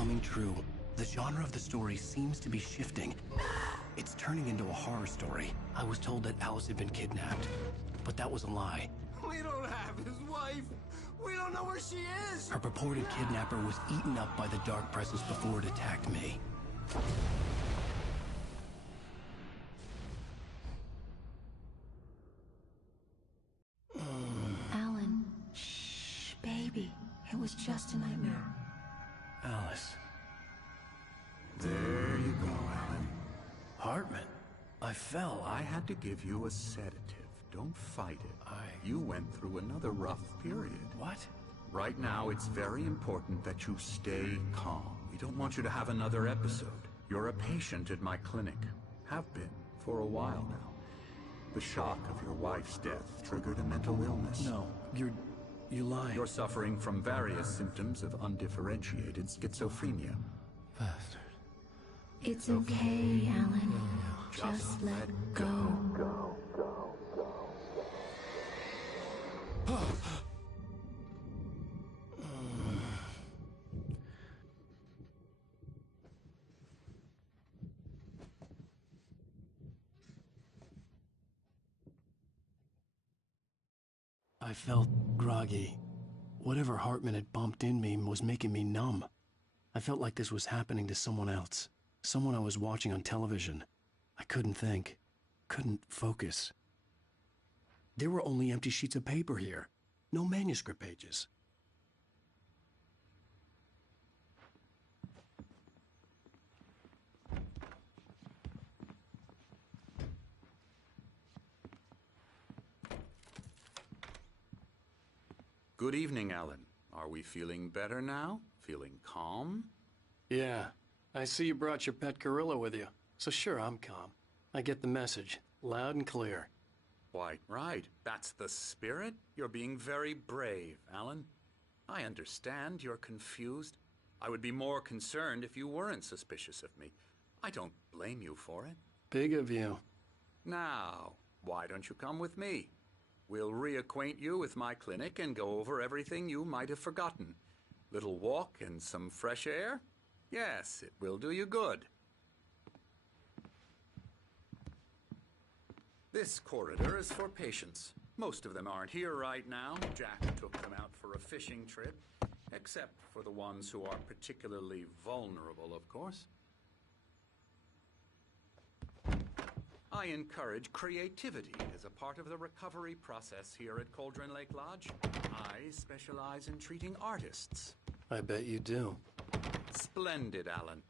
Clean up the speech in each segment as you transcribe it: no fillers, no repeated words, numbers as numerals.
coming true. The genre of the story seems to be shifting. It's turning into a horror story. I was told that Alice had been kidnapped, but that was a lie. We don't have his wife. We don't know where she is. Her purported kidnapper was eaten up by the dark presence before it attacked me. Alan, shh, baby. It was just a nightmare. Alice. There you go, Alan. Hartman. I fell. I had to give you a sedative. Don't fight it. You went through another rough period. What? Right now, it's very important that you stay calm. We don't want you to have another episode. You're a patient at my clinic. Have been for a while now. The shock of your wife's death triggered a mental illness. No, you lie. You're suffering from various symptoms of undifferentiated schizophrenia. Bastard. It's okay, Alan. Just let go. I felt groggy. Whatever Hartman had bumped in me was making me numb. I felt like this was happening to someone else. Someone I was watching on television. I couldn't think. Couldn't focus. There were only empty sheets of paper here. No manuscript pages. Good evening, Alan. Are we feeling better now? Feeling calm? Yeah. I see you brought your pet gorilla with you. So sure, I'm calm. I get the message. Loud and clear. Why, right. That's the spirit. You're being very brave, Alan. I understand you're confused. I would be more concerned if you weren't suspicious of me. I don't blame you for it. Big of you. Now, why don't you come with me? We'll reacquaint you with my clinic and go over everything you might have forgotten. Little walk and some fresh air? Yes, it will do you good. This corridor is for patients. Most of them aren't here right now. Jack took them out for a fishing trip, except for the ones who are particularly vulnerable, of course. I encourage creativity as a part of the recovery process here at Cauldron Lake Lodge. I specialize in treating artists. I bet you do. Splendid, Alan.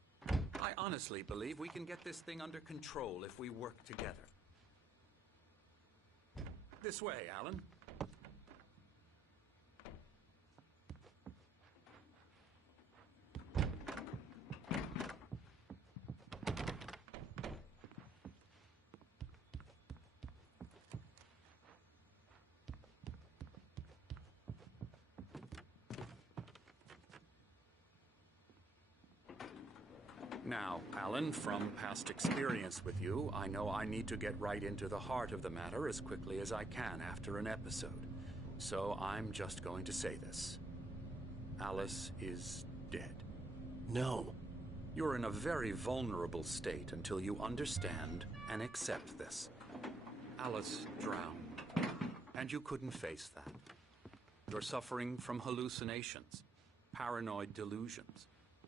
I honestly believe we can get this thing under control if we work together. This way, Alan. Now, Alan, from past experience with you, I know I need to get right into the heart of the matter as quickly as I can after an episode. So I'm just going to say this. Alice is dead. No. You're in a very vulnerable state until you understand and accept this. Alice drowned, and you couldn't face that. You're suffering from hallucinations, paranoid delusions,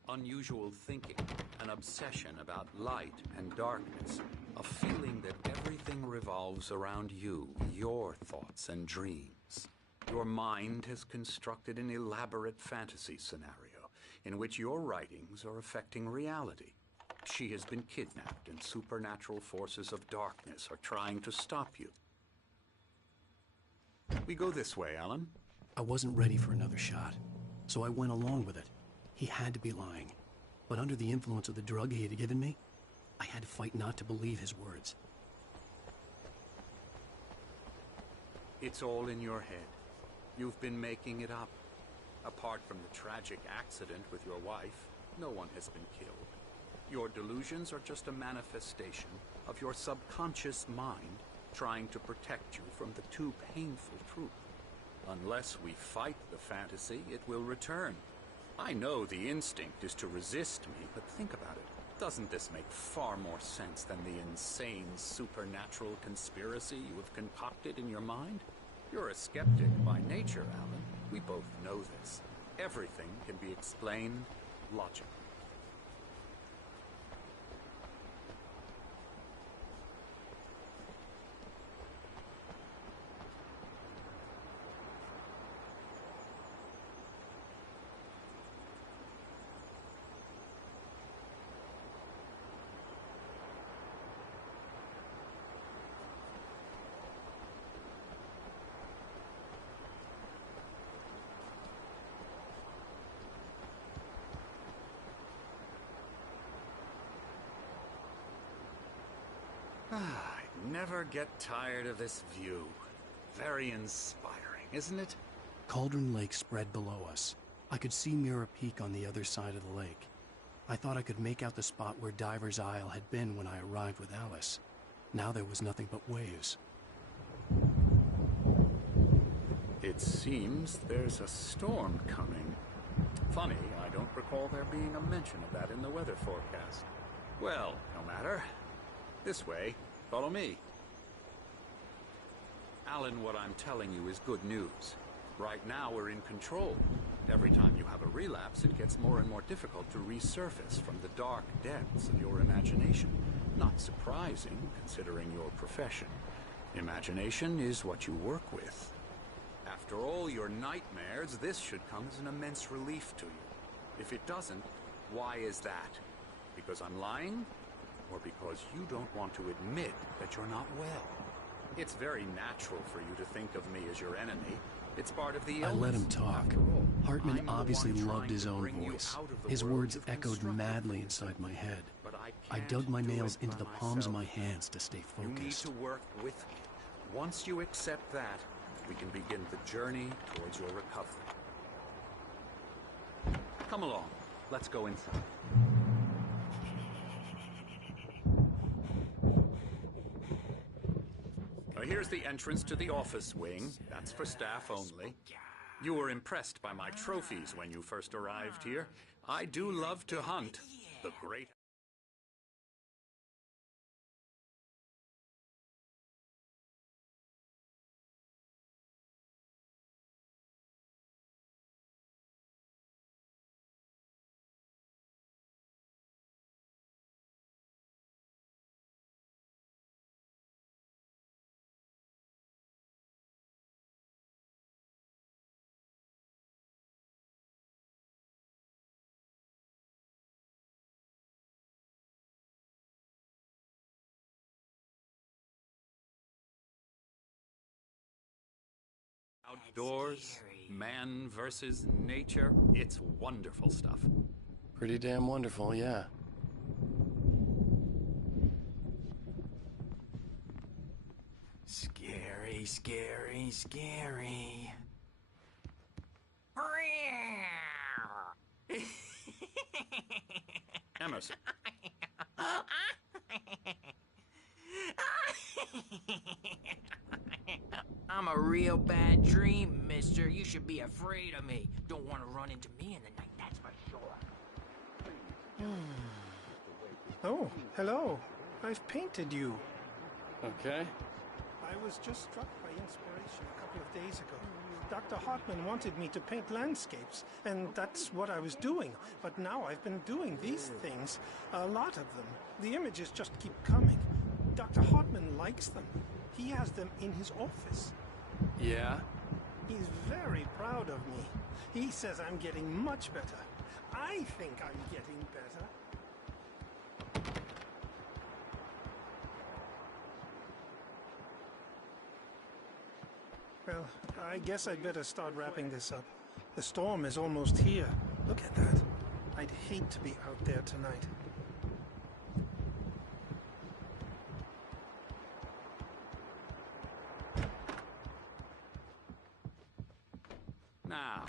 unusual thinking, an obsession about light and darkness, a feeling that everything revolves around you, your thoughts and dreams. Your mind has constructed an elaborate fantasy scenario in which your writings are affecting reality. She has been kidnapped and supernatural forces of darkness are trying to stop you. We go this way, Alan. I wasn't ready for another shot, so I went along with it. He had to be lying. But under the influence of the drug he had given me, I had to fight not to believe his words. It's all in your head. You've been making it up. Apart from the tragic accident with your wife, no one has been killed. Your delusions are just a manifestation of your subconscious mind trying to protect you from the too painful truth. Unless we fight the fantasy, it will return. I know the instinct is to resist me, but think about it. Doesn't this make far more sense than the insane supernatural conspiracy you have concocted in your mind? You're a skeptic by nature, Alan. We both know this. Everything can be explained logically. I never get tired of this view. Very inspiring, isn't it? Cauldron Lake spread below us. I could see Mirror Peak on the other side of the lake. I thought I could make out the spot where Diver's Isle had been when I arrived with Alice. Now there was nothing but waves. It seems there's a storm coming. Funny, I don't recall there being a mention of that in the weather forecast. Well, no matter. This way. Follow me. Alan, what I'm telling you is good news. Right now, we're in control. Every time you have a relapse, it gets more and more difficult to resurface from the dark depths of your imagination. Not surprising, considering your profession. Imagination is what you work with. After all your nightmares, this should come as an immense relief to you. If it doesn't, why is that? Because I'm lying? Or because you don't want to admit that you're not well? It's very natural for you to think of me as your enemy. It's part of the illness. I let him talk. After all, Hartman I'm the obviously one loved his trying to own bring you voice. out of the His world words you've echoed constructed. madly inside my head. But I can't dug my do nails it into by the palms of my myself. hands to stay You need focused. to work with me. Once you accept that, we can begin the journey towards your recovery. Come along. Let's go inside. Now, here's the entrance to the office wing. That's for staff only. You were impressed by my trophies when you first arrived here. I do love to hunt. The great... Outdoors, man versus nature. It's wonderful stuff. Pretty damn wonderful, yeah. Scary, scary, scary. Emerson. I'm a real bad dream, mister. You should be afraid of me. Don't want to run into me in the night, that's for sure. Oh, hello. I've painted you. Okay. I was just struck by inspiration a couple of days ago. Dr. Hartman wanted me to paint landscapes, and that's what I was doing. But now I've been doing these things, a lot of them. The images just keep coming. Dr. Hartman likes them. He has them in his office. Yeah? He's very proud of me. He says I'm getting much better. I think I'm getting better. Well, I guess I'd better start wrapping this up. The storm is almost here. Look at that. I'd hate to be out there tonight. Now,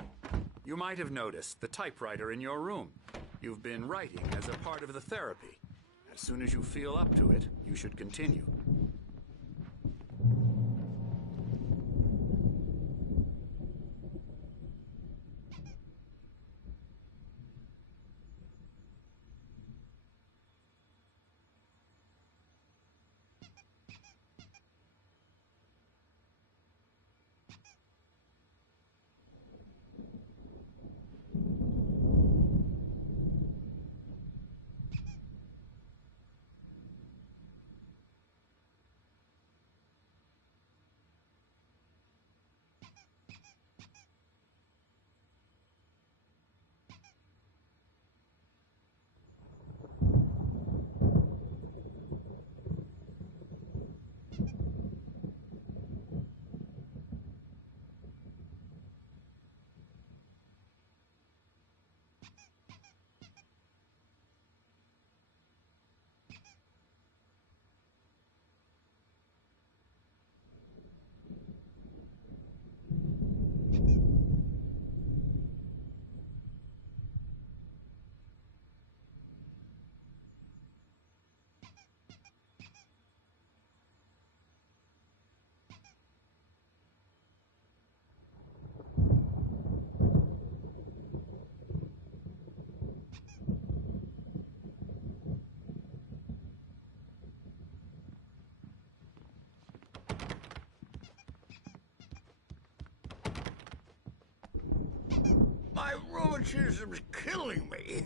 you might have noticed the typewriter in your room. You've been writing as a part of the therapy. As soon as you feel up to it, you should continue. rheumatism's killing me.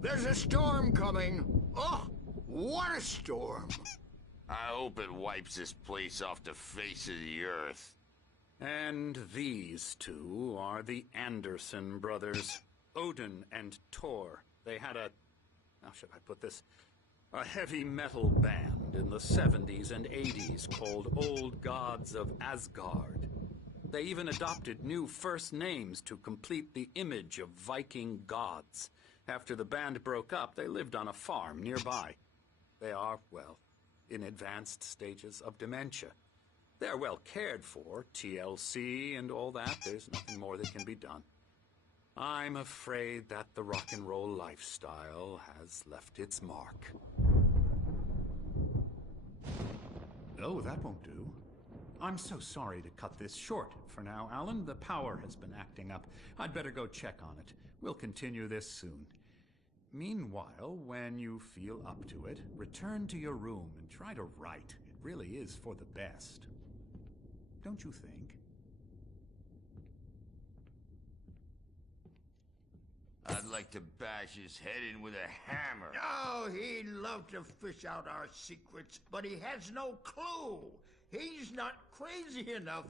There's a storm coming. Oh, what a storm. I hope it wipes this place off the face of the earth. And these two are the Anderson brothers, Odin and Thor. They had how should I put this? A heavy metal band in the 70s and 80s called Old Gods of Asgard. They even adopted new first names to complete the image of Viking gods. After the band broke up, they lived on a farm nearby. They are, well, in advanced stages of dementia. They're well cared for, TLC and all that. There's nothing more that can be done. I'm afraid that the rock and roll lifestyle has left its mark. Oh, that won't do. I'm so sorry to cut this short for now, Alan. The power has been acting up. I'd better go check on it. We'll continue this soon. Meanwhile, when you feel up to it, return to your room and try to write. It really is for the best. Don't you think? I'd like to bash his head in with a hammer. Oh, he'd love to fish out our secrets, but he has no clue. He's not crazy enough.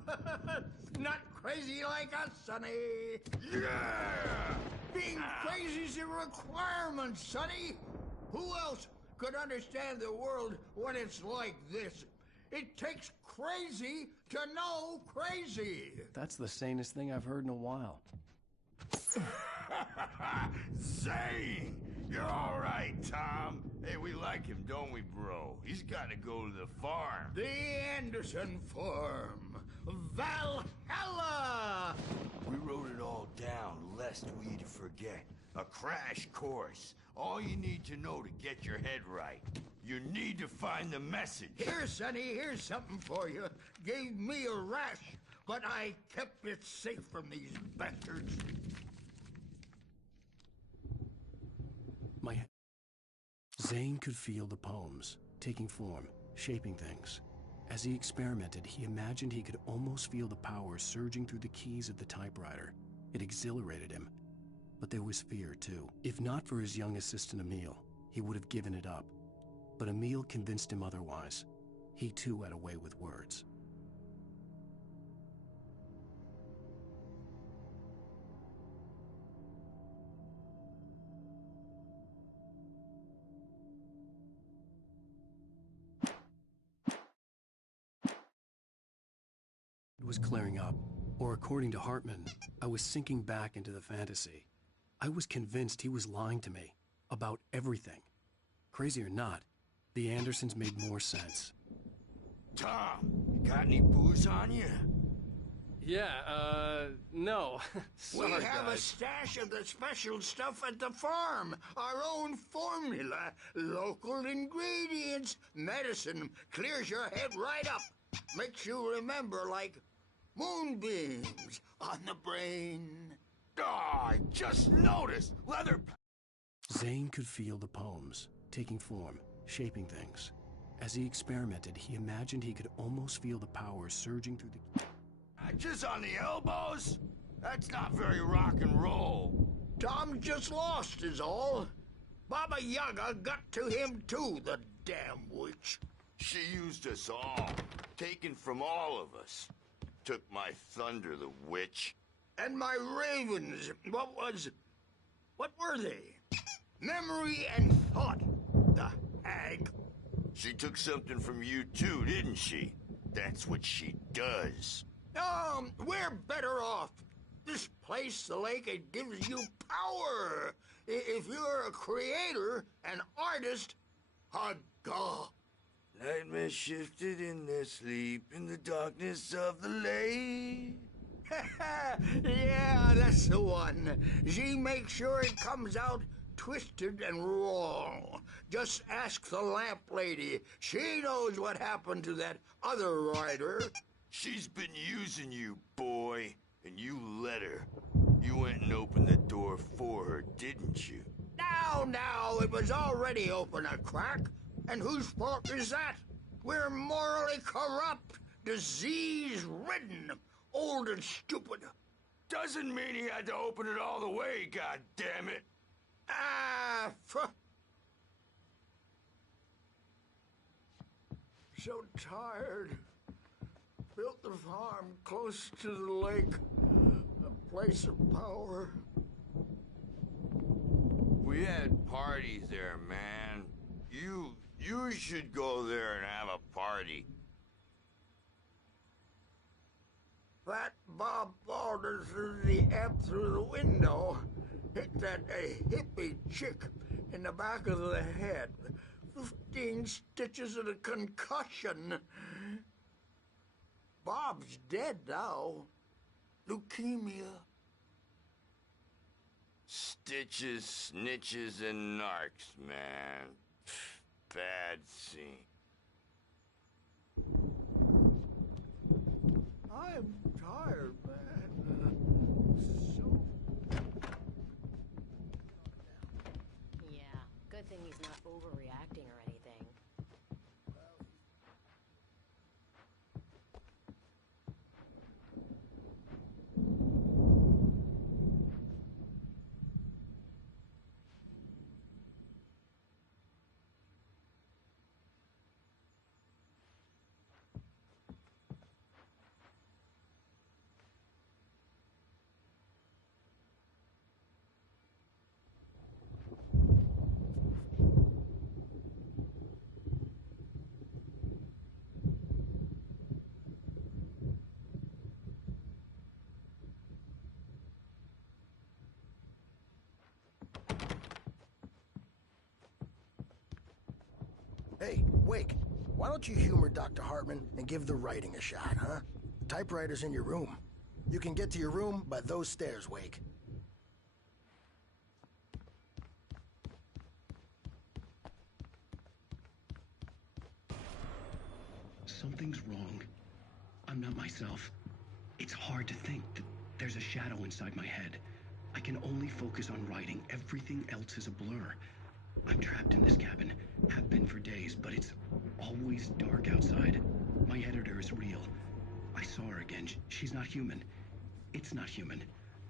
Not crazy like us, Sonny. Yeah! Being crazy's a requirement, Sonny. Who else could understand the world when it's like this? It takes crazy to know crazy. That's the sanest thing I've heard in a while. Zane! You're all right, Tom. Hey, we like him, don't we, bro? He's got to go to the farm. The Anderson Farm. Valhalla! We wrote it all down, lest we'd forget. A crash course. All you need to know to get your head right. You need to find the message. Here, Sonny, here's something for you. Gave me a rash, but I kept it safe from these bastards. Zane could feel the poems, taking form, shaping things. As he experimented, he imagined he could almost feel the power surging through the keys of the typewriter. It exhilarated him. But there was fear, too. If not for his young assistant Emil, he would have given it up. But Emil convinced him otherwise. He, too, had a way with words. It was clearing up, or according to Hartman, I was sinking back into the fantasy. I was convinced he was lying to me about everything. Crazy or not, the Andersons made more sense. Tom, you got any booze on you? Yeah, no. Sorry, we have a guys. stash of the special stuff at the farm. Our own formula. Local ingredients. Medicine clears your head right up. Makes you remember like moonbeams on the brain. Oh, I just noticed. Leather... Zane could feel the poems, taking form, shaping things. As he experimented, he imagined he could almost feel the power surging through the... Just on the elbows? That's not very rock and roll. Tom just lost is all. Baba Yaga got to him too, the damn witch. She used us all. Taken from all of us. Took my thunder, the witch. And my ravens, what were they? Memory and thought, the hag. She took something from you too, didn't she? That's what she does. We're better off. This place, the lake, it gives you power. If you're a creator, an artist, a god. Nightmare shifted in their sleep in the darkness of the lake. Yeah, that's the one. She makes sure it comes out twisted and wrong. Just ask the lamp lady. She knows what happened to that other writer. She's been using you, boy, and you let her. You went and opened the door for her, didn't you? Now, it was already open a crack. And whose fault is that? We're morally corrupt, disease-ridden, old and stupid. Doesn't mean he had to open it all the way, goddammit. Ah, so tired. Built the farm close to the lake, a place of power. We had parties there, man. You should go there and have a party. That Bob Balder threw the amp through the window, hit that hippie chick in the back of the head. 15 stitches and a concussion. Bob's dead now. Leukemia. Stitches, snitches, and narcs, man. Bad scene. I'm tired, man. So... Yeah, good thing he's not overreacting or anything. Hey, Wake, why don't you humor Dr. Hartman and give the writing a shot, huh? The typewriter's in your room. You can get to your room by those stairs, Wake. Something's wrong. I'm not myself. It's hard to think that there's a shadow inside my head. I can only focus on writing. Everything else is a blur. I'm trapped in this cabin. Have been for days, but it's always dark outside. My editor is real. I saw her again. She's not human. It's not human.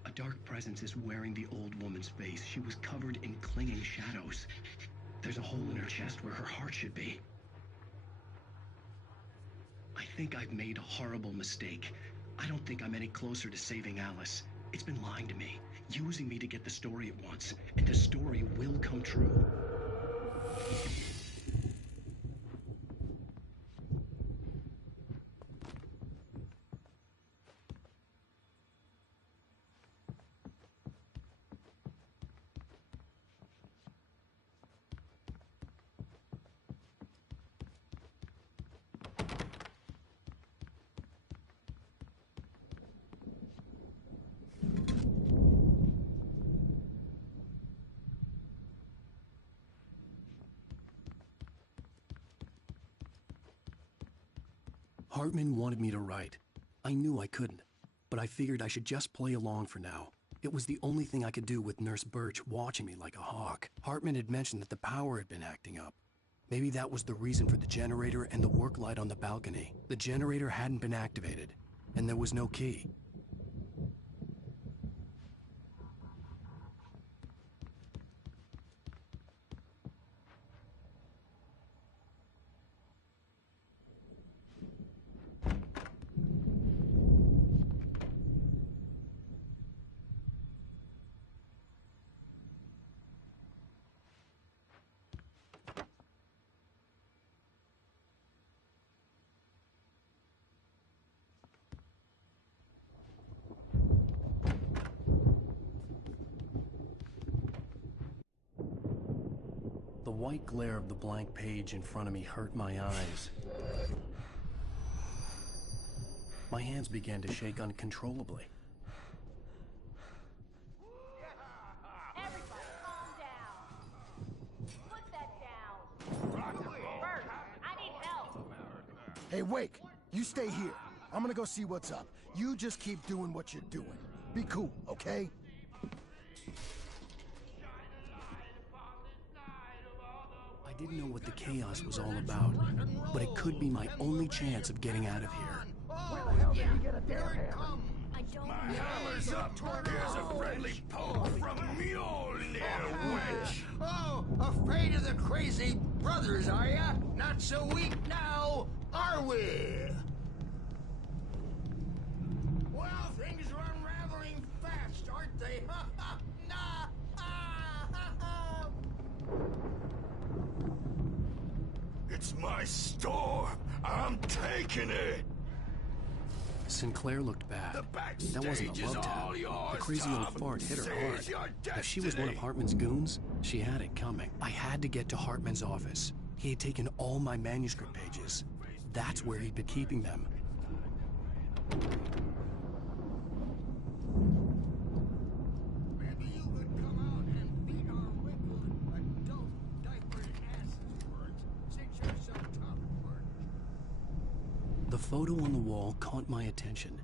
A dark presence is wearing the old woman's face. She was covered in clinging shadows. There's a hole in her chest where her heart should be. I think I've made a horrible mistake. I don't think I'm any closer to saving Alice. It's been lying to me, using me to get the story it wants, and the story will come true. Hartman wanted me to write. I knew I couldn't, but I figured I should just play along for now. It was the only thing I could do with Nurse Birch watching me like a hawk. Hartman had mentioned that the power had been acting up. Maybe that was the reason for the generator and the work light on the balcony. The generator hadn't been activated, and there was no key. The white glare of the blank page in front of me hurt my eyes. My hands began to shake uncontrollably. Everybody, calm down. Put that down. Bert, I need help. Hey, Wake, you stay here. I'm gonna go see what's up. You just keep doing what you're doing. Be cool, okay? I didn't know what the chaos was all about, but it could be my only chance of getting out of here. Where the hell did he get a damn hammer? I My hammer's up. Here's a friendly poke from Mjolnir, wench. Oh, afraid of the crazy brothers, are ya? Not so weak now, are we? Well, things are unraveling fast, aren't they? Ha ha! Nah! Ah, ha, ha. It's my store. I'm taking it. Sinclair looked bad. The backstage That wasn't a is love all tap. yours, The crazy old Tom. fart hit her Seize your hard. If she was one of destiny. Hartman's goons, she had it coming. I had to get to Hartman's office. He had taken all my manuscript pages. That's where he'd been keeping them. Maybe you could come out and beat our wrinkled adult diapered asses for it, since you're so tough, Bert. The photo on the wall caught my attention.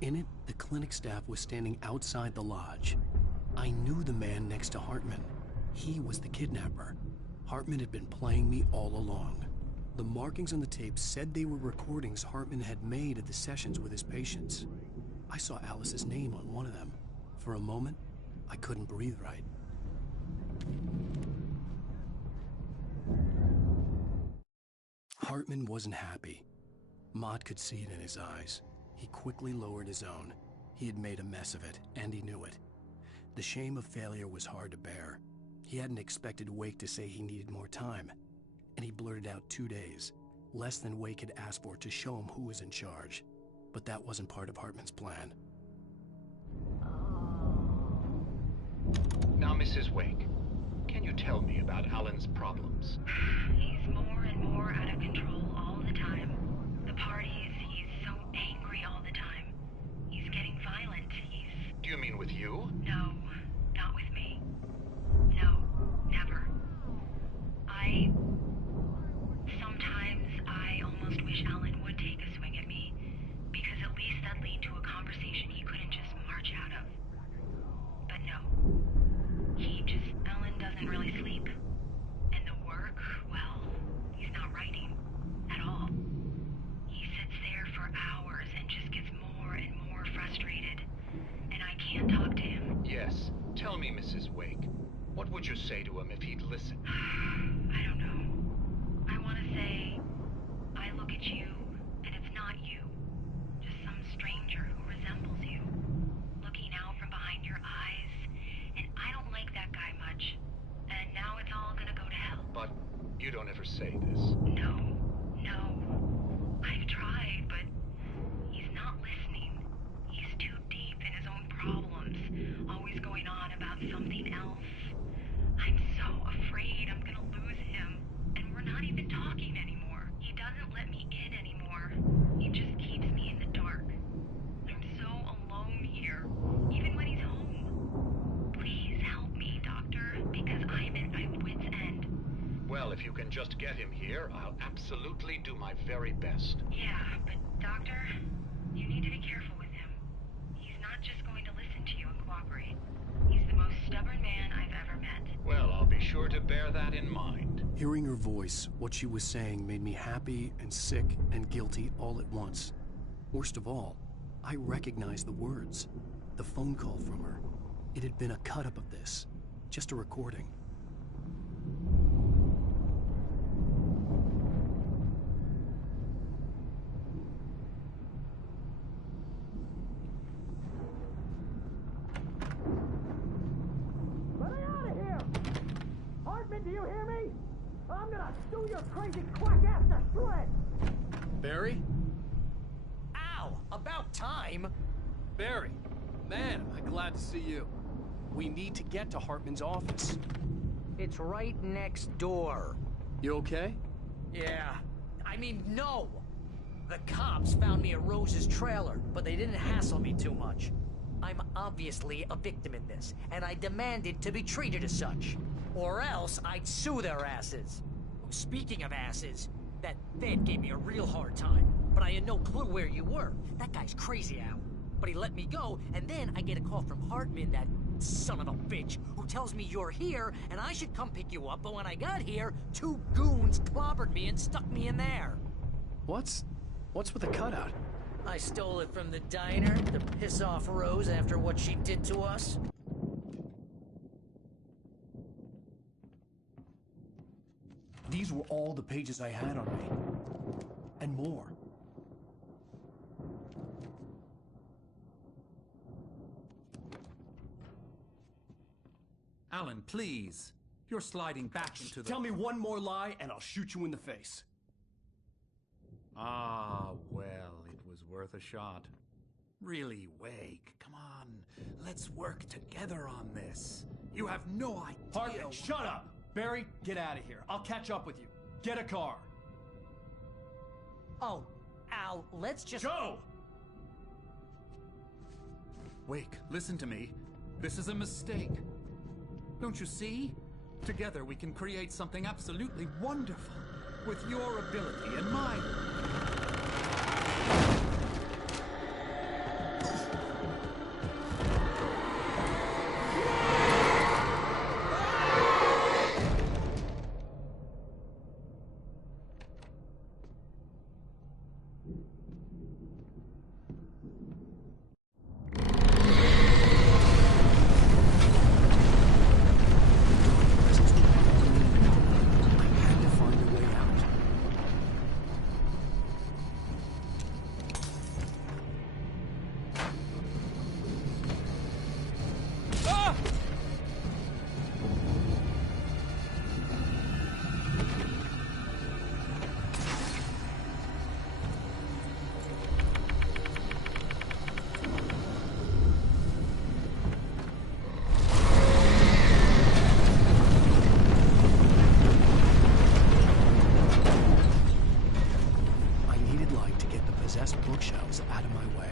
In it, the clinic staff was standing outside the lodge. I knew the man next to Hartman. He was the kidnapper. Hartman had been playing me all along. The markings on the tape said they were recordings Hartman had made at the sessions with his patients. I saw Alice's name on one of them. For a moment, I couldn't breathe right. Hartman wasn't happy. Mott could see it in his eyes. He quickly lowered his own. He had made a mess of it, and he knew it. The shame of failure was hard to bear. He hadn't expected Wake to say he needed more time, and he blurted out 2 days, less than Wake had asked for to show him who was in charge. But that wasn't part of Hartman's plan. Now, Mrs. Wake, can you tell me about Alan's problems? He's more and more out of control all the time. The parties, he's so angry all the time. He's getting violent. Do you mean with you? No, not with me. No, never. Sometimes I almost wish Alan would take a swing at me, because at least that'd lead to a conversation he couldn't just march out of. But no. Alan doesn't really sleep. And the work, well, he's not writing at all. He sits there for hours and just gets more and more frustrated. And I can't talk to him. Yes. Tell me, Mrs. Wake, what would you say to him if he'd listen? I don't know. I want to say, I look at you, and it's not you. Just some stranger who resembles you. Looking out from behind your eyes, and I don't like that guy much. And now it's all gonna go to hell. But you don't ever say this. No. I've tried, but he's not listening. He's too deep in his own problems, always going on about something else. I'm so afraid I'm gonna lose him, and we're not even talking anymore. He doesn't let me in anymore. He just keeps me in the dark. I'm so alone here, even when he's home. Please help me, Doctor, because I'm at my wit's end. Well, if you can just get him here, I'll absolutely do my very best. Yeah, but Doctor, you need to be careful with him. He's not just going to listen to you and cooperate. He's the most stubborn man I've ever met. Well, I'll be sure to bear that in mind. Hearing her voice, what she was saying made me happy and sick and guilty all at once. Worst of all, I recognized the words. The phone call from her. It had been a cut-up of this. Just a recording. Let me out of here! Hartman, do you hear me? I'm gonna sue your crazy quack ass to shreds! Barry? Ow! About time! Barry! Man, am I glad to see you. We need to get to Hartman's office. It's right next door. You okay? Yeah. I mean, no! The cops found me at Rose's trailer, but they didn't hassle me too much. I'm obviously a victim in this, and I demanded to be treated as such. Or else I'd sue their asses. Speaking of asses, that Fed gave me a real hard time, but I had no clue where you were. That guy's crazy, Al. But he let me go, and then I get a call from Hartman, that son of a bitch, who tells me you're here, and I should come pick you up, but when I got here, 2 goons clobbered me and stuck me in there. What's with the cutout? I stole it from the diner to piss off Rose after what she did to us. These were all the pages I had on me. And more. Alan, please. You're sliding back into the... Tell me one more lie and I'll shoot you in the face. Ah, well, it was worth a shot. Really, Wake, come on. Let's work together on this. You have no idea... Hartman, shut up! Barry, get out of here. I'll catch up with you. Get a car. Oh, Al, let's just... Go! Wake, listen to me. This is a mistake. Don't you see? Together we can create something absolutely wonderful. With your ability and mine. Bookshelves out of my way.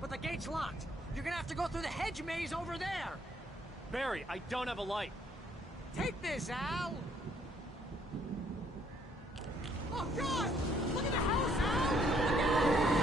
But the gate's locked. You're gonna have to go through the hedge maze over there. Barry, I don't have a light. Take this, Al! Oh, God! Look at the house, Al! Look out!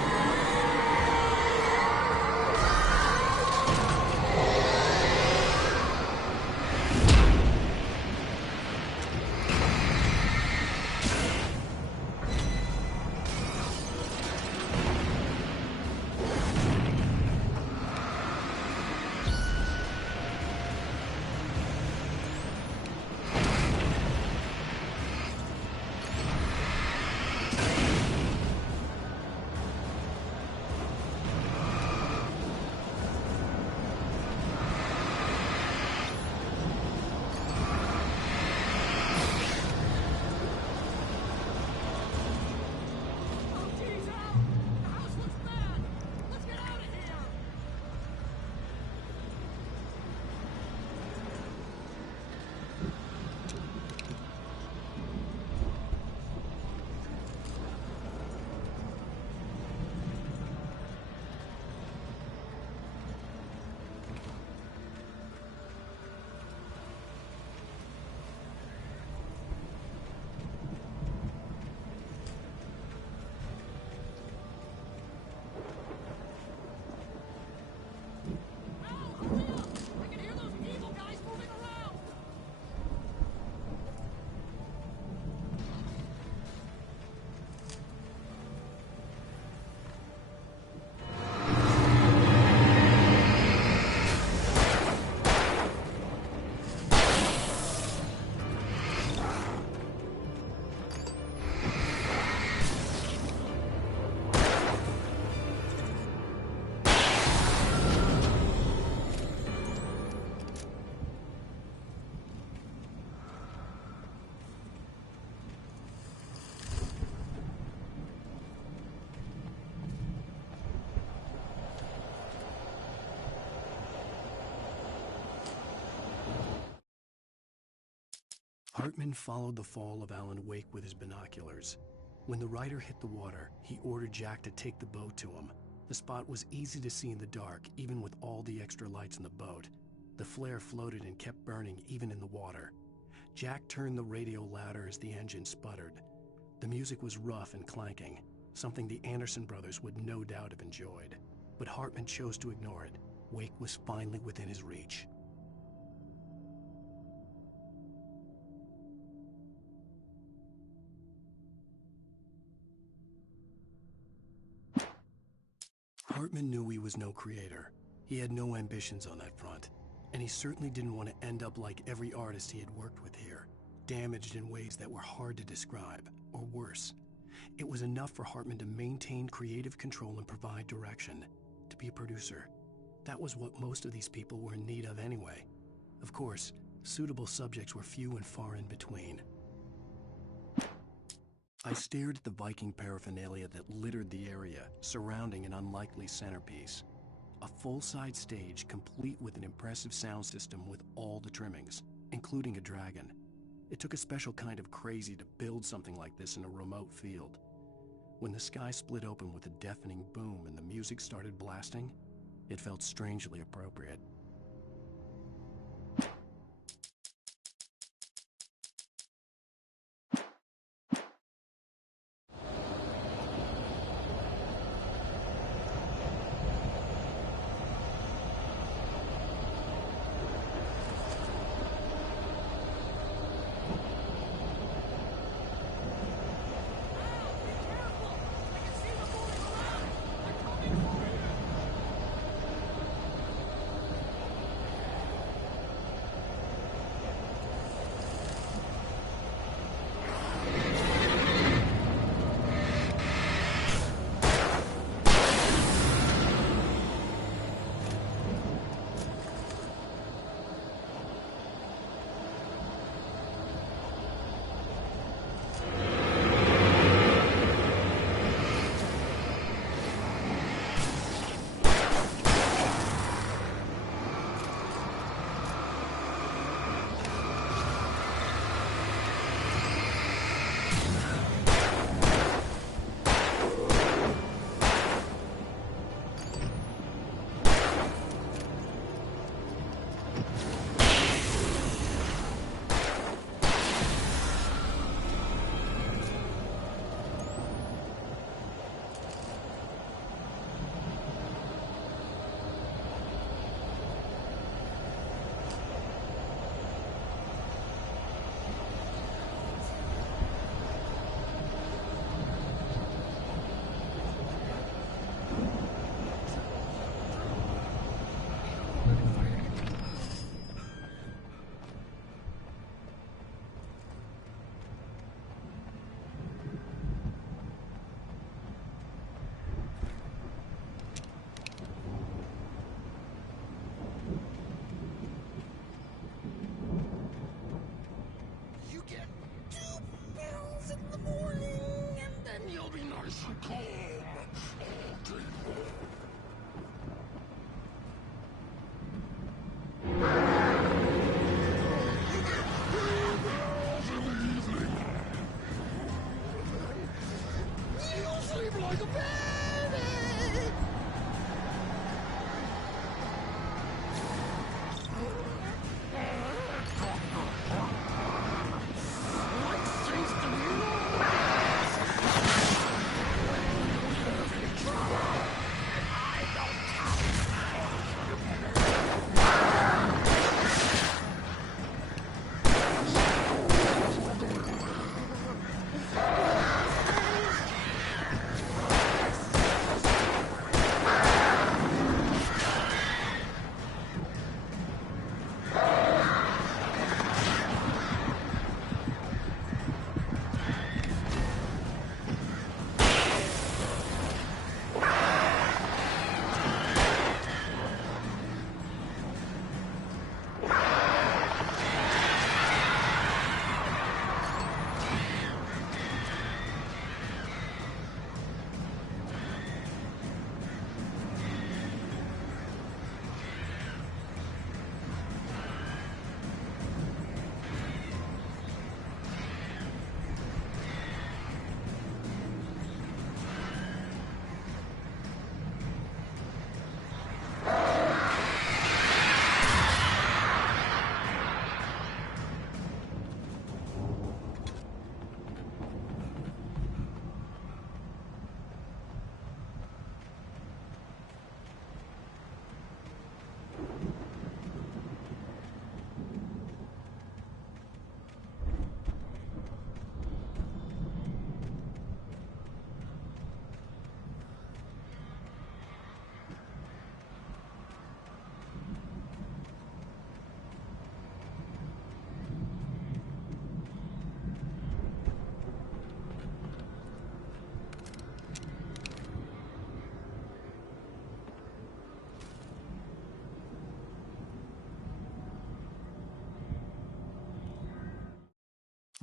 Hartman followed the fall of Alan Wake with his binoculars. When the rider hit the water, he ordered Jack to take the boat to him. The spot was easy to see in the dark, even with all the extra lights in the boat. The flare floated and kept burning even in the water. Jack turned the radio louder as the engine sputtered. The music was rough and clanking, something the Anderson brothers would no doubt have enjoyed. But Hartman chose to ignore it. Wake was finally within his reach. Hartman knew he was no creator. He had no ambitions on that front, and he certainly didn't want to end up like every artist he had worked with here, damaged in ways that were hard to describe, or worse. It was enough for Hartman to maintain creative control and provide direction, to be a producer. That was what most of these people were in need of anyway. Of course, suitable subjects were few and far in between. I stared at the Viking paraphernalia that littered the area, surrounding an unlikely centerpiece. A full-size stage complete with an impressive sound system with all the trimmings, including a dragon. It took a special kind of crazy to build something like this in a remote field. When the sky split open with a deafening boom and the music started blasting, it felt strangely appropriate.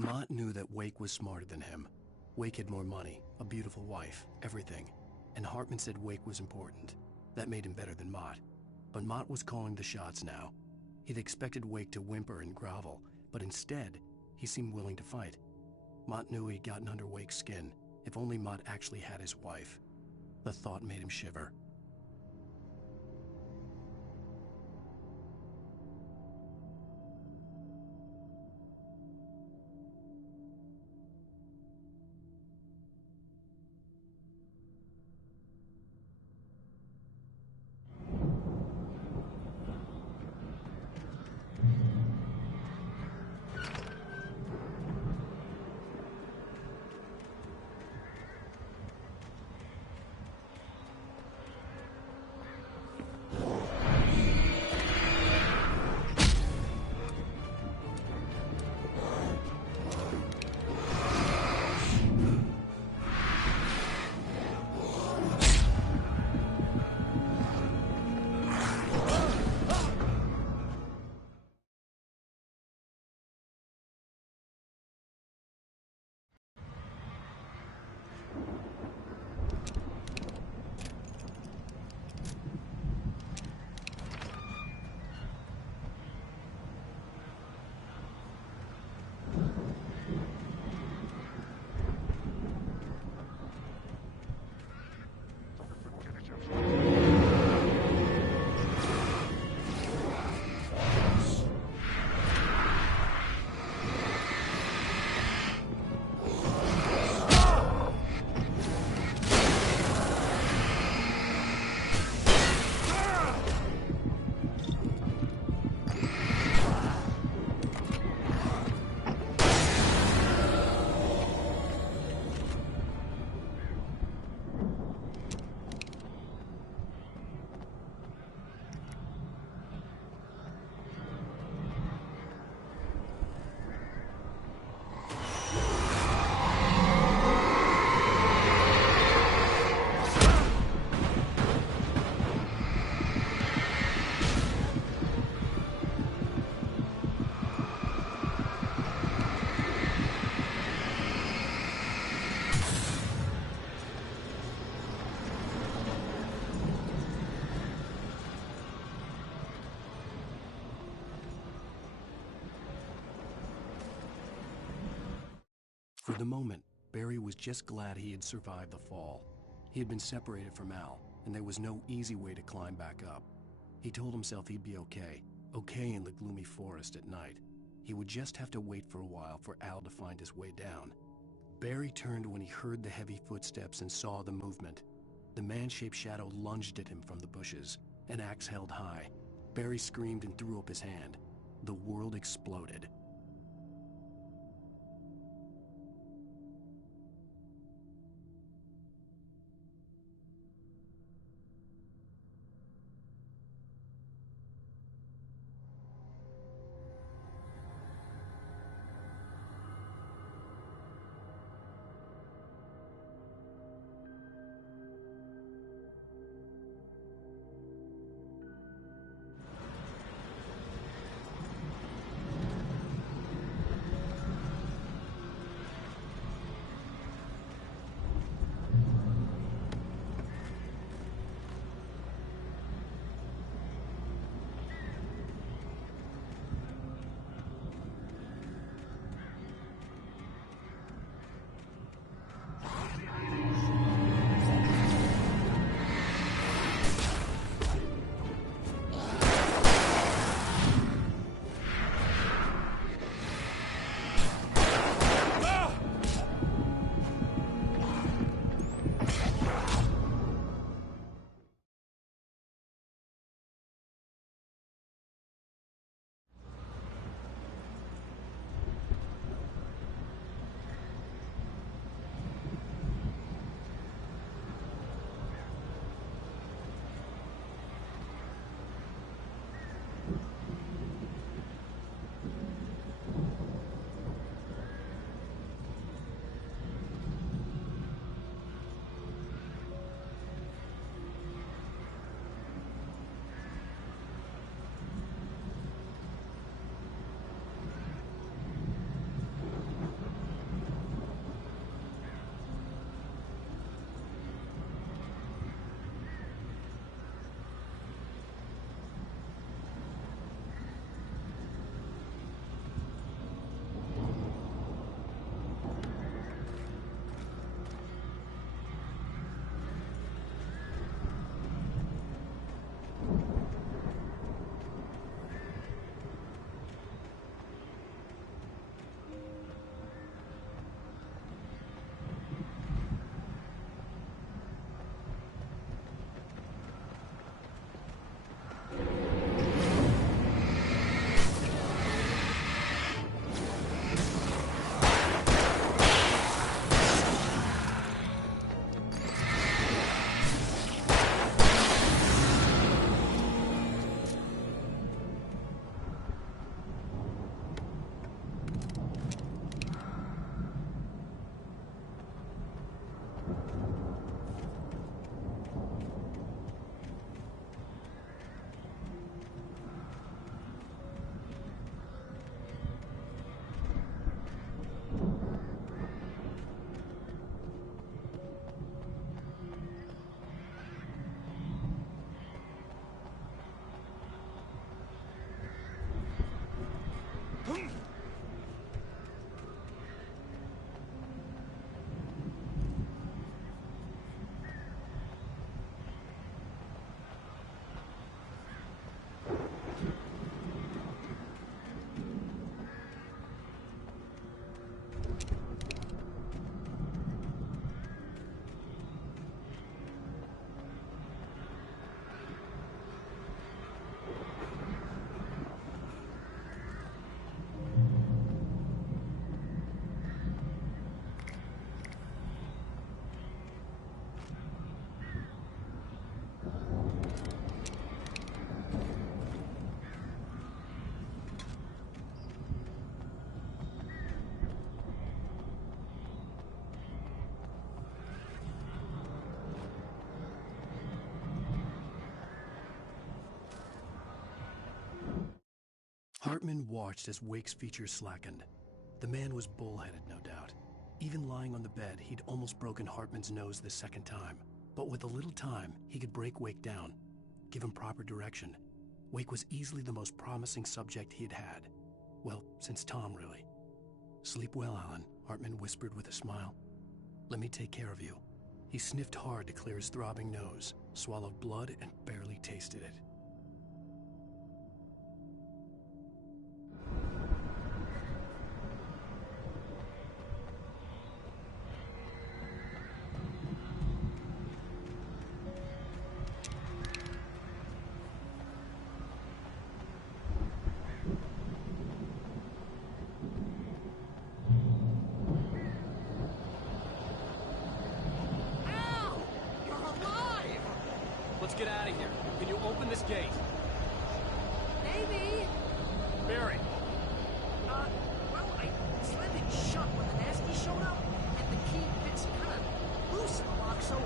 Mott knew that Wake was smarter than him. Wake had more money, a beautiful wife, everything. And Hartman said Wake was important. That made him better than Mott. But Mott was calling the shots now. He'd expected Wake to whimper and grovel, but instead, he seemed willing to fight. Mott knew he'd gotten under Wake's skin. If only Mott actually had his wife. The thought made him shiver. For the moment, Barry was just glad he had survived the fall. He had been separated from Al, and there was no easy way to climb back up. He told himself he'd be okay in the gloomy forest at night. He would just have to wait for a while for Al to find his way down. Barry turned when he heard the heavy footsteps and saw the movement. The man-shaped shadow lunged at him from the bushes, an axe held high. Barry screamed and threw up his hand. The world exploded. Hartman watched as Wake's features slackened. The man was bullheaded, no doubt. Even lying on the bed, he'd almost broken Hartman's nose the second time. But with a little time, he could break Wake down, give him proper direction. Wake was easily the most promising subject he had had. Well, since Tom, really. "Sleep well, Alan," Hartman whispered with a smile. "Let me take care of you." He sniffed hard to clear his throbbing nose, swallowed blood, and barely tasted it. Let's get out of here. Can you open this gate? Maybe. Barry. Well, I slammed it shut when the nasty showed up, and the key fits kind of loose in the lock, so,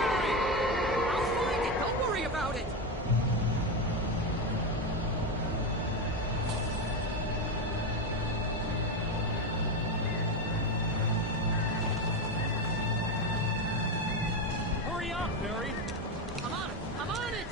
Barry! I'll find it! Don't worry about it! Hurry up, Barry! I'm on it! I'm on it!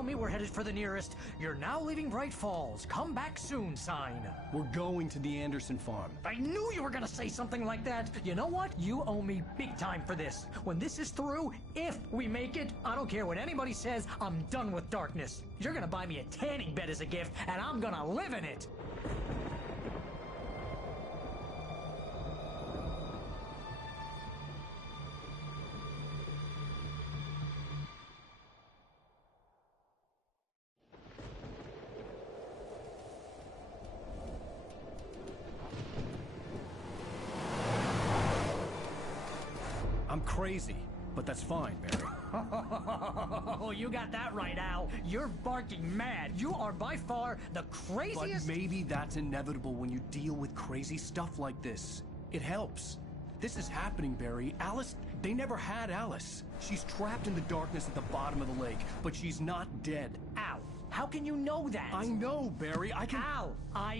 tell me we're headed for the nearest "You're now leaving Bright Falls. Come back soon" sign. We're going to the Anderson farm. I knew you were gonna say something like that. You know what? You owe me big time for this. When this is through, if we make it, I don't care what anybody says, I'm done with darkness. You're gonna buy me a tanning bed as a gift, and I'm gonna live in it. I'm crazy, but that's fine, Barry. Oh, you got that right, Al. You're barking mad. You are by far the craziest... But maybe that's inevitable when you deal with crazy stuff like this. It helps. This is happening, Barry. Alice, they never had Alice. She's trapped in the darkness at the bottom of the lake, but she's not dead. Al, how can you know that? I know, Barry. I can... Al,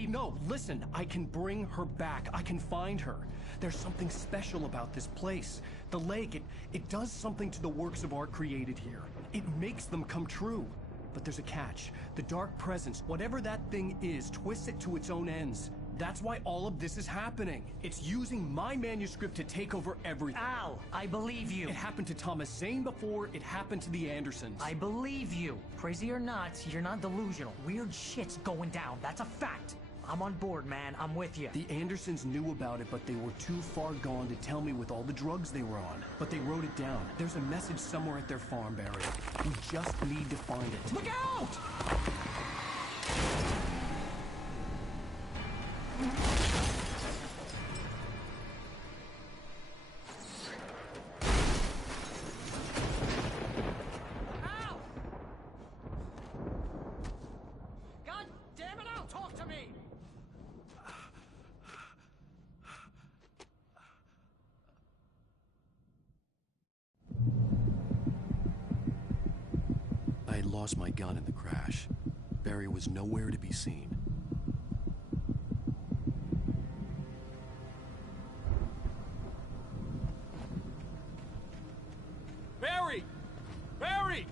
No, listen. I can bring her back. I can find her. There's something special about this place. The lake, it does something to the works of art created here. It makes them come true. But there's a catch. The dark presence, whatever that thing is, twists it to its own ends. That's why all of this is happening. It's using my manuscript to take over everything. Al, I believe you. It happened to Thomas Zane before, it happened to the Andersons. I believe you. Crazy or not, you're not delusional. Weird shit's going down. That's a fact. I'm on board, man. I'm with you. The Andersons knew about it, but they were too far gone to tell me with all the drugs they were on. But they wrote it down. There's a message somewhere at their farm, Barry. We just need to find it. Look out! Ow! God damn it, Al, talk to me! I had lost my gun in the crash. Barry was nowhere to be seen. Barry! Barry!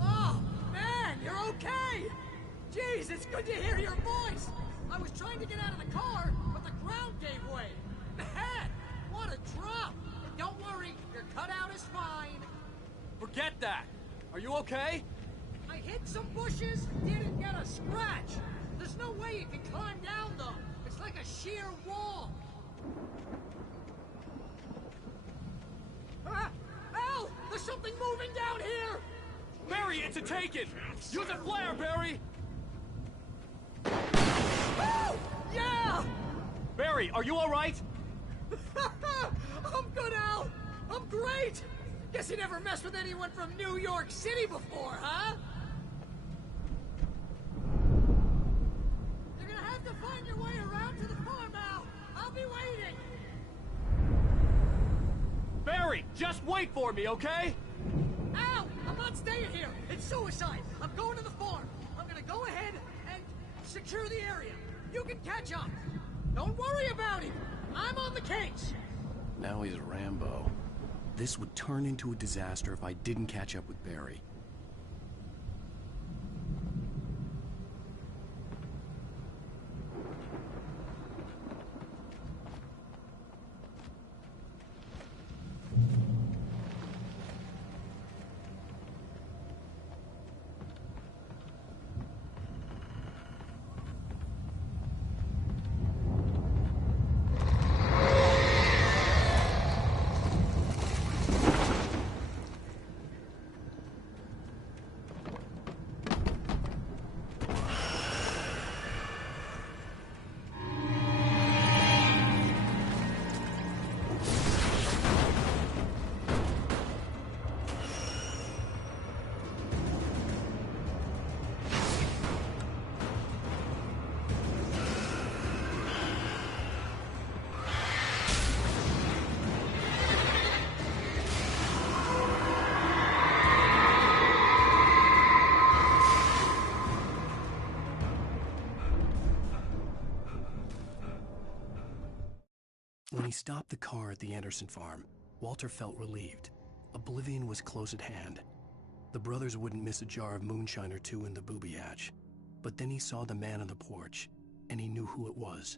Oh, man, you're okay! Jeez, it's good to hear your voice! I was trying to get out of the car, but the ground gave way. Man, what a drop! Don't worry, your cutout is fine. Forget that! Are you okay? I hit some bushes, didn't get a scratch. There's no way you can climb down, though. It's like a sheer wall. Ah! Al! There's something moving down here! Barry, it's a taken! Use a flare, Barry! Oh! Yeah! Barry, are you alright? I'm good, Al! I'm great! Guess you never messed with anyone from New York City before, huh? You're gonna have to find your way around to the farm, Al. I'll be waiting. Barry, just wait for me, okay? Al, I'm not staying here. It's suicide. I'm going to the farm. I'm gonna go ahead and secure the area. You can catch up. Don't worry about him. I'm on the case. Now he's Rambo. This would turn into a disaster if I didn't catch up with Barry. When he stopped the car at the Anderson farm, Walter felt relieved. Oblivion was close at hand. The brothers wouldn't miss a jar of moonshine or two in the booby hatch. But then he saw the man on the porch, and he knew who it was.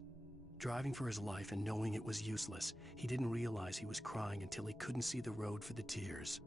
Driving for his life and knowing it was useless, he didn't realize he was crying until he couldn't see the road for the tears.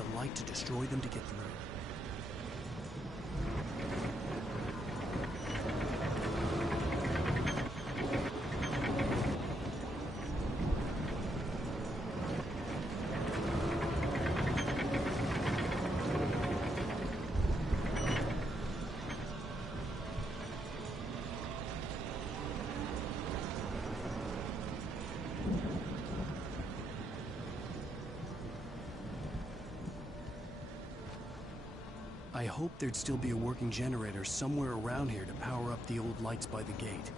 a light to destroy them to get through. I hoped there'd still be a working generator somewhere around here to power up the old lights by the gate.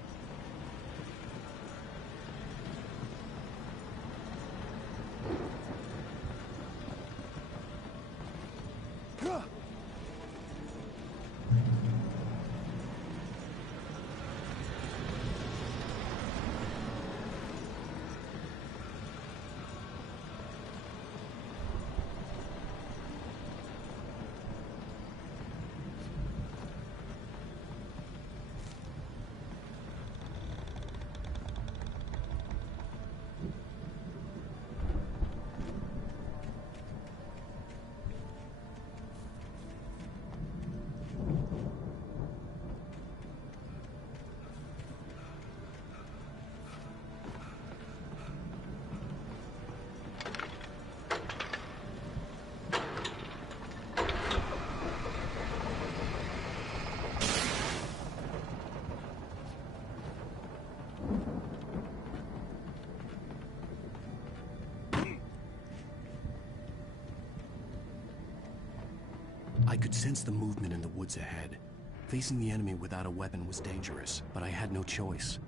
I could sense the movement in the woods ahead. Facing the enemy without a weapon was dangerous, but I had no choice.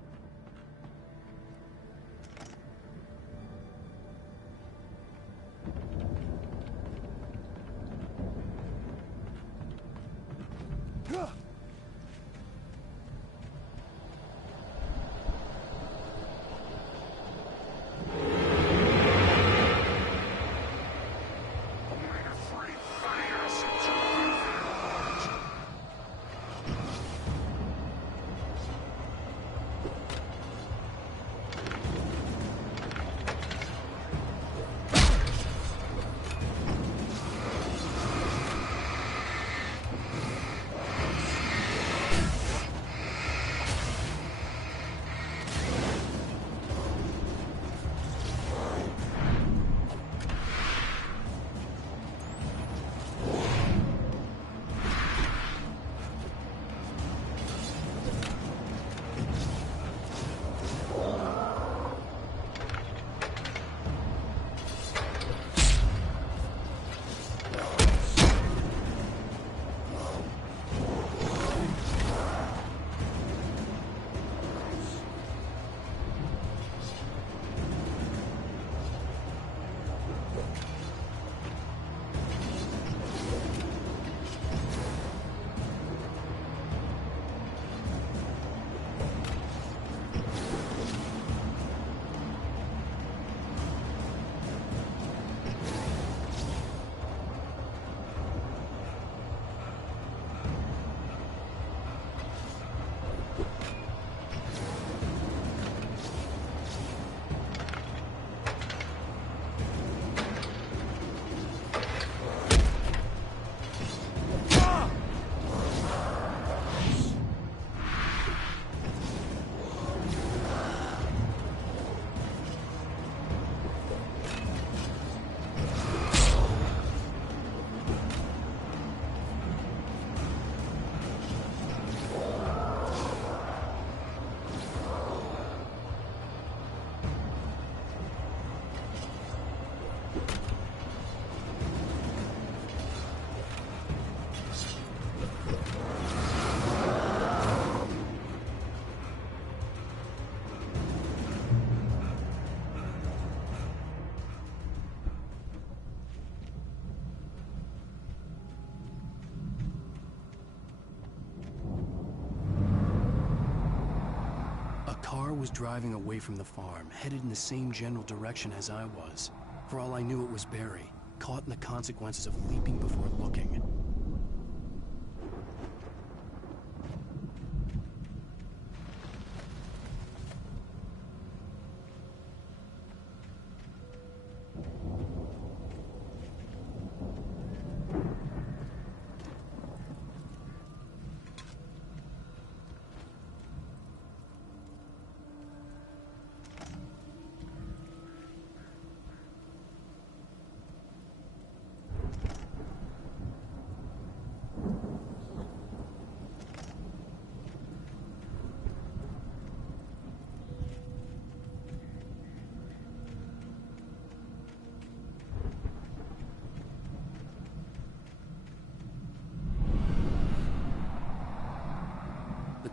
Was driving away from the farm, headed in the same general direction as I was. For all I knew, it was Barry, caught in the consequences of leaping before looking.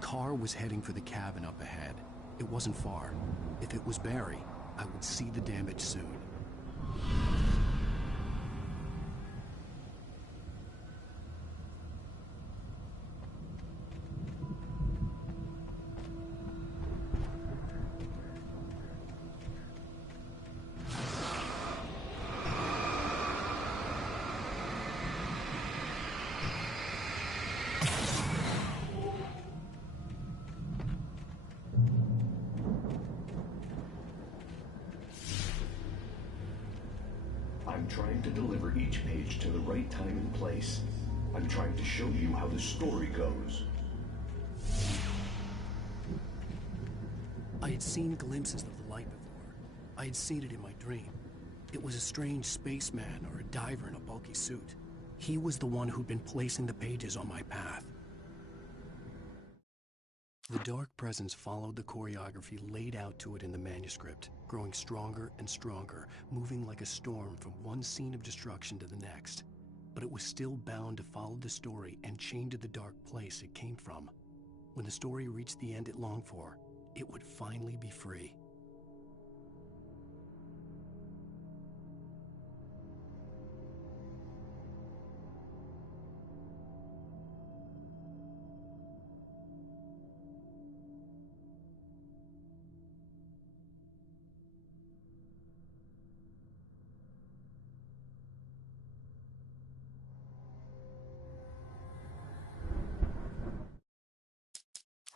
car was heading for the cabin up ahead. It wasn't far. If it was Barry, I would see the damage soon. I'm trying to deliver each page to the right time and place. I'm trying to show you how the story goes. I had seen glimpses of the light before. I had seen it in my dream. It was a strange spaceman or a diver in a bulky suit. He was the one who'd been placing the pages on my path. The dark presence followed the choreography laid out to it in the manuscript, growing stronger and stronger, moving like a storm from one scene of destruction to the next. But it was still bound to follow the story and chained to the dark place it came from. When the story reached the end it longed for, it would finally be free.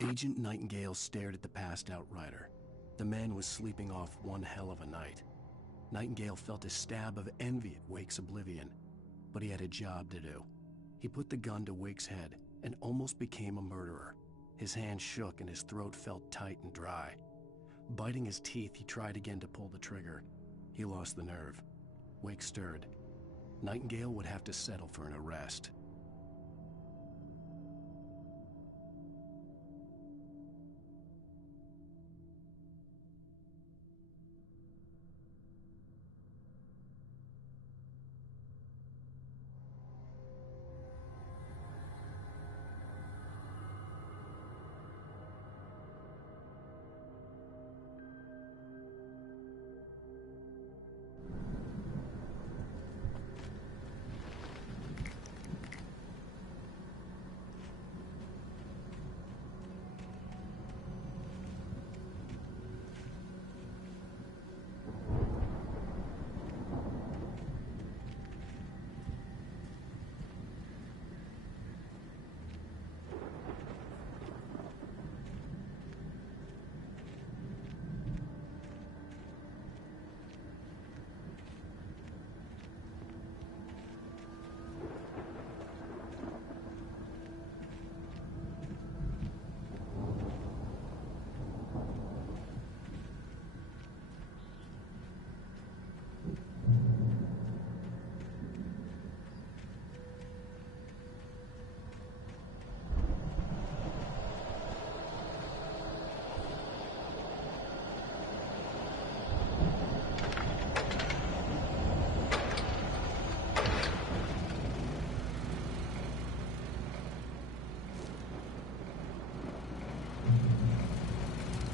Agent Nightingale stared at the passed-out rider. The man was sleeping off one hell of a night. Nightingale felt a stab of envy at Wake's oblivion, but he had a job to do. He put the gun to Wake's head and almost became a murderer. His hand shook and his throat felt tight and dry. Biting his teeth, he tried again to pull the trigger. He lost the nerve. Wake stirred. Nightingale would have to settle for an arrest.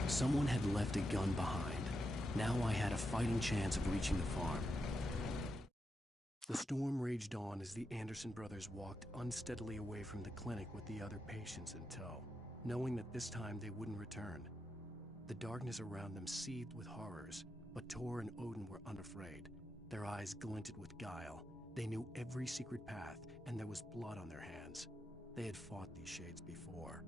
Someone had left a gun behind. Now I had a fighting chance of reaching the farm. The storm raged on as the Anderson brothers walked unsteadily away from the clinic with the other patients in tow, knowing that this time they wouldn't return. The darkness around them seethed with horrors, but Tor and Odin were unafraid. Their eyes glinted with guile. They knew every secret path, and there was blood on their hands. They had fought these shades before.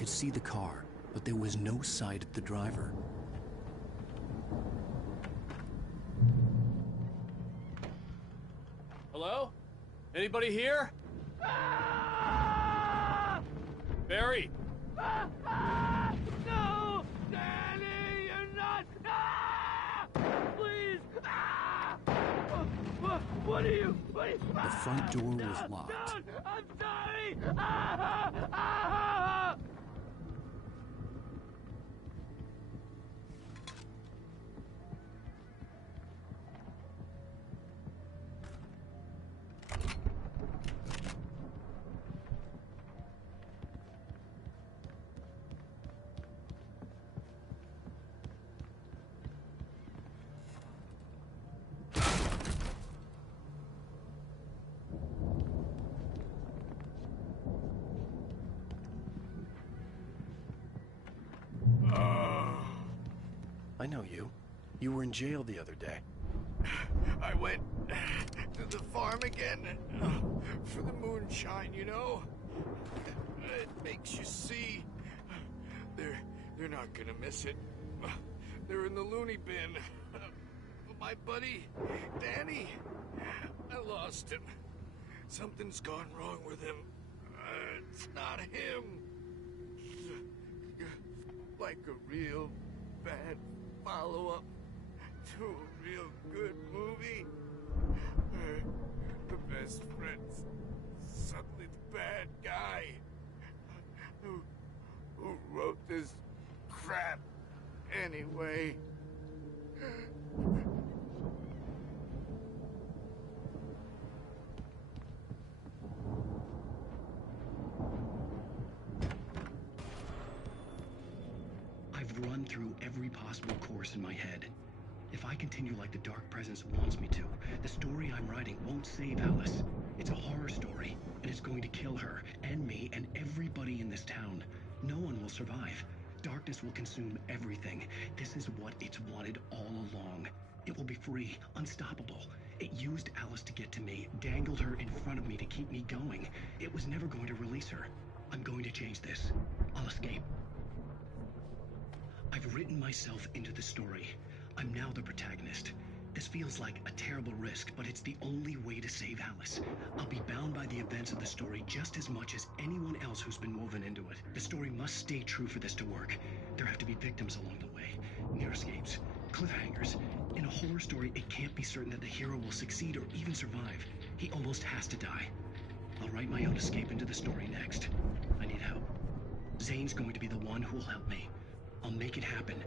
could see the car, but there was no sight of the driver. Hello? Anybody here? Barry! No! Danny, you're not! Please! What are you? The front door was locked. I'm sorry! I know you. You were in jail the other day. I went to the farm again for the moonshine, you know? It makes you see. They're not gonna miss it. They're in the loony bin. My buddy, Danny, I lost him. Something's gone wrong with him. It's not him. Like a real bad follow-up to a real good movie. The best friend's suddenly the bad guy. Who wrote this crap anyway? I've run through every possible course in my head. If I continue like the Dark Presence wants me to, the story I'm writing won't save Alice. It's a horror story, and it's going to kill her, and me, and everybody in this town. No one will survive. Darkness will consume everything. This is what it's wanted all along. It will be free, unstoppable. It used Alice to get to me, dangled her in front of me to keep me going. It was never going to release her. I'm going to change this. I'll escape. I've written myself into the story. I'm now the protagonist. This feels like a terrible risk, but it's the only way to save Alice. I'll be bound by the events of the story just as much as anyone else who's been woven into it. The story must stay true for this to work. There have to be victims along the way, near escapes, cliffhangers. In a horror story, it can't be certain that the hero will succeed or even survive. He almost has to die. I'll write my own escape into the story next. I need help. Zane's going to be the one who will help me. I'll make it happen.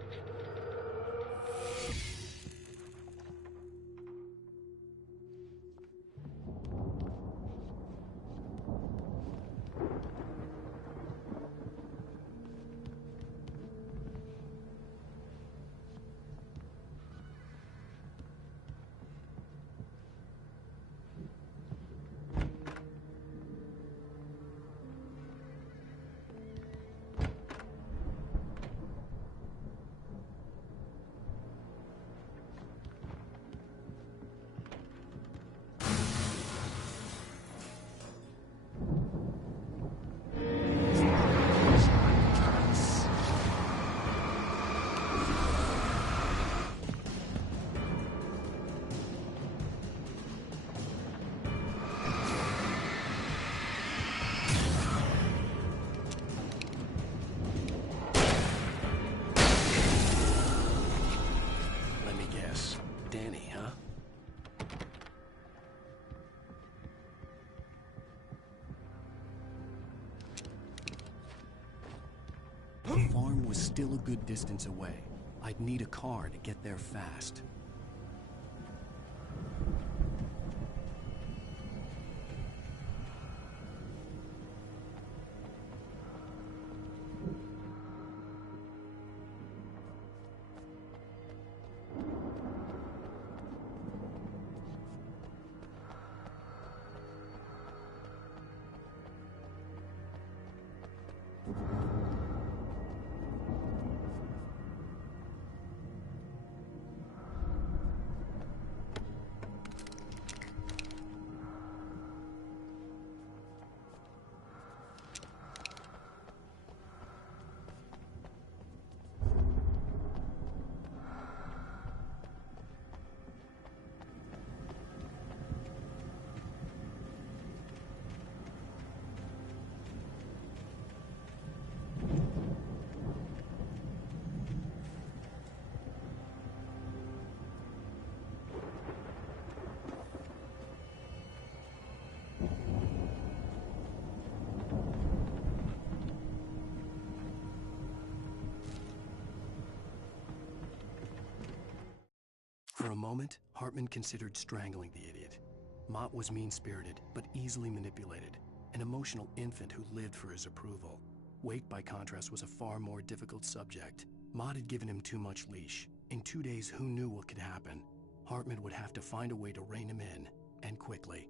The farm was still a good distance away. I'd need a car to get there fast. moment, Hartman considered strangling the idiot. Mott was mean-spirited, but easily manipulated, an emotional infant who lived for his approval. Wake, by contrast, was a far more difficult subject. Mott had given him too much leash. In 2 days, who knew what could happen? Hartman would have to find a way to rein him in, and quickly.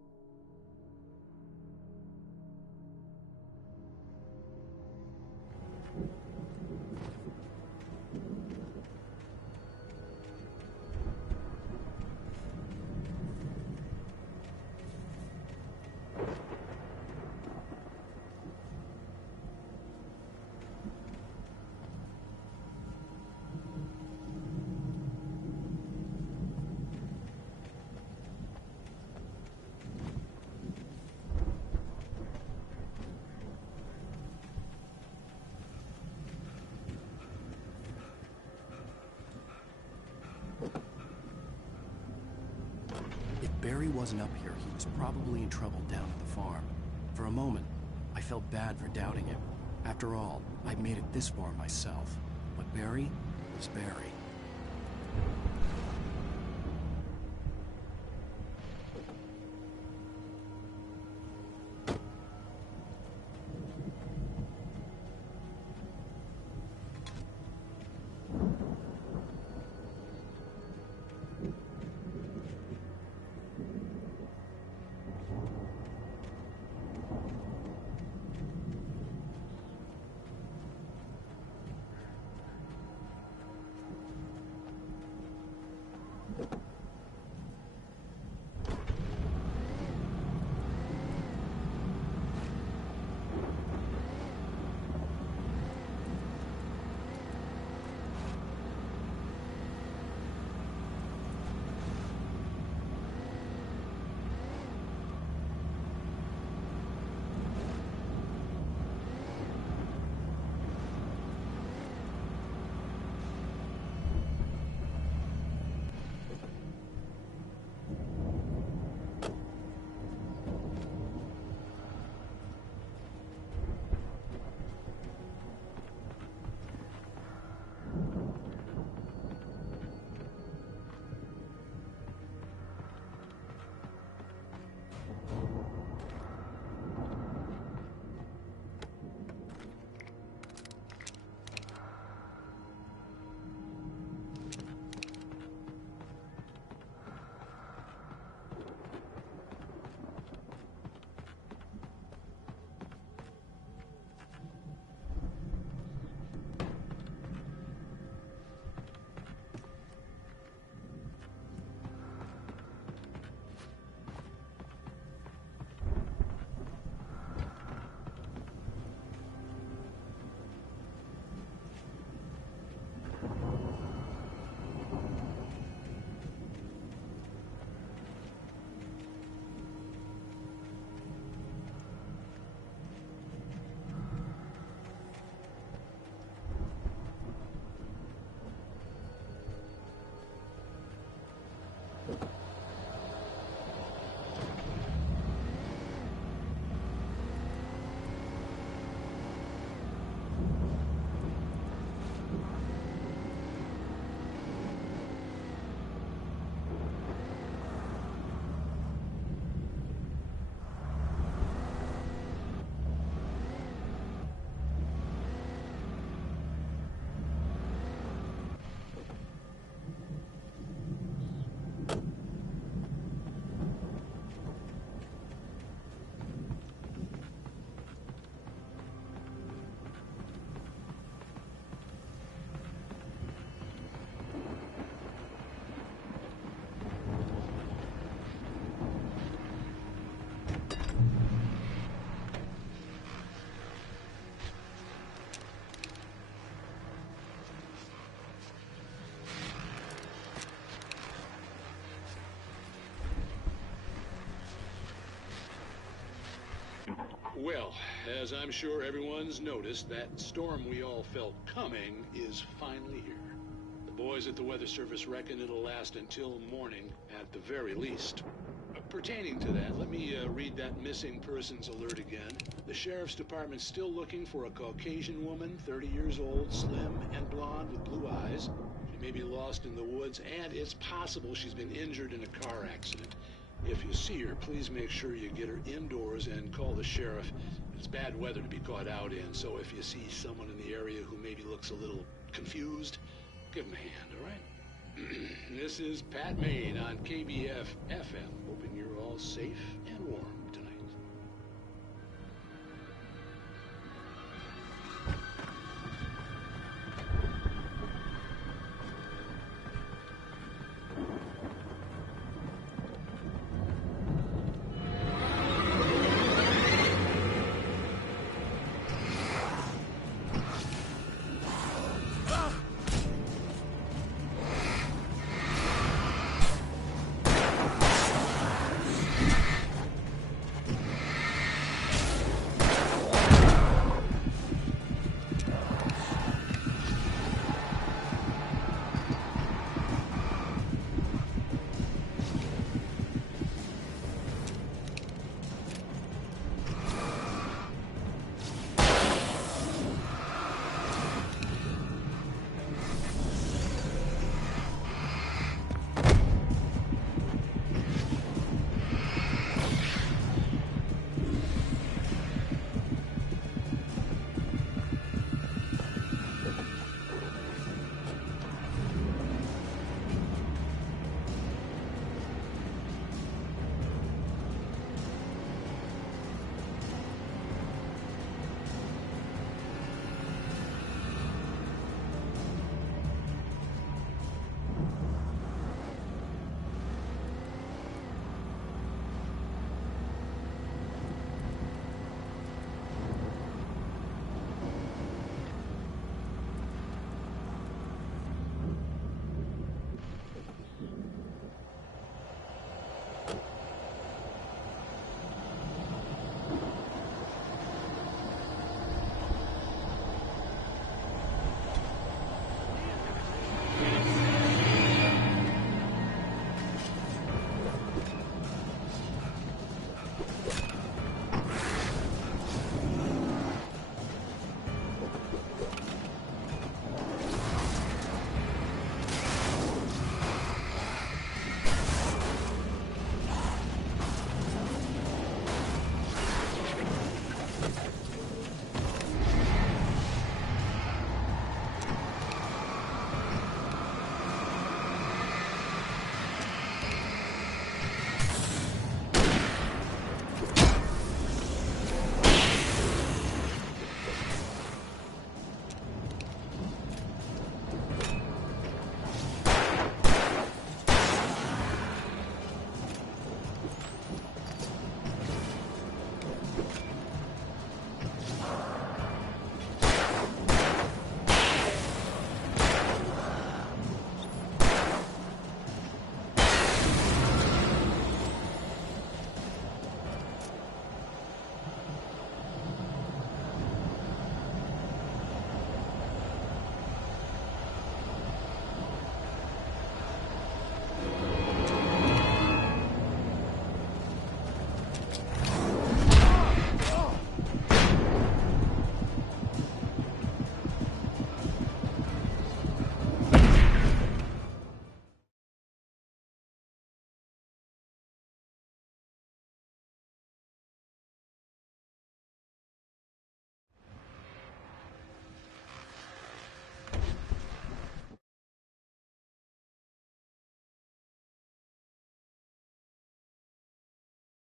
Barry wasn't up here, he was probably in trouble down at the farm. For a moment, I felt bad for doubting him. After all, I'd made it this far myself. But Barry was Barry. Well, as I'm sure everyone's noticed, that storm we all felt coming is finally here. The boys at the Weather Service reckon it'll last until morning at the very least. Pertaining to that, let me read that missing persons alert again. The Sheriff's Department's still looking for a Caucasian woman, 30 years old, slim and blonde with blue eyes. She may be lost in the woods, and it's possible she's been injured in a car accident. If you see her, please make sure you get her indoors and call the sheriff. It's bad weather to be caught out in, so if you see someone in the area who maybe looks a little confused, give them a hand, all right? This is Pat Maine on KBF FM, hoping you're all safe and warm.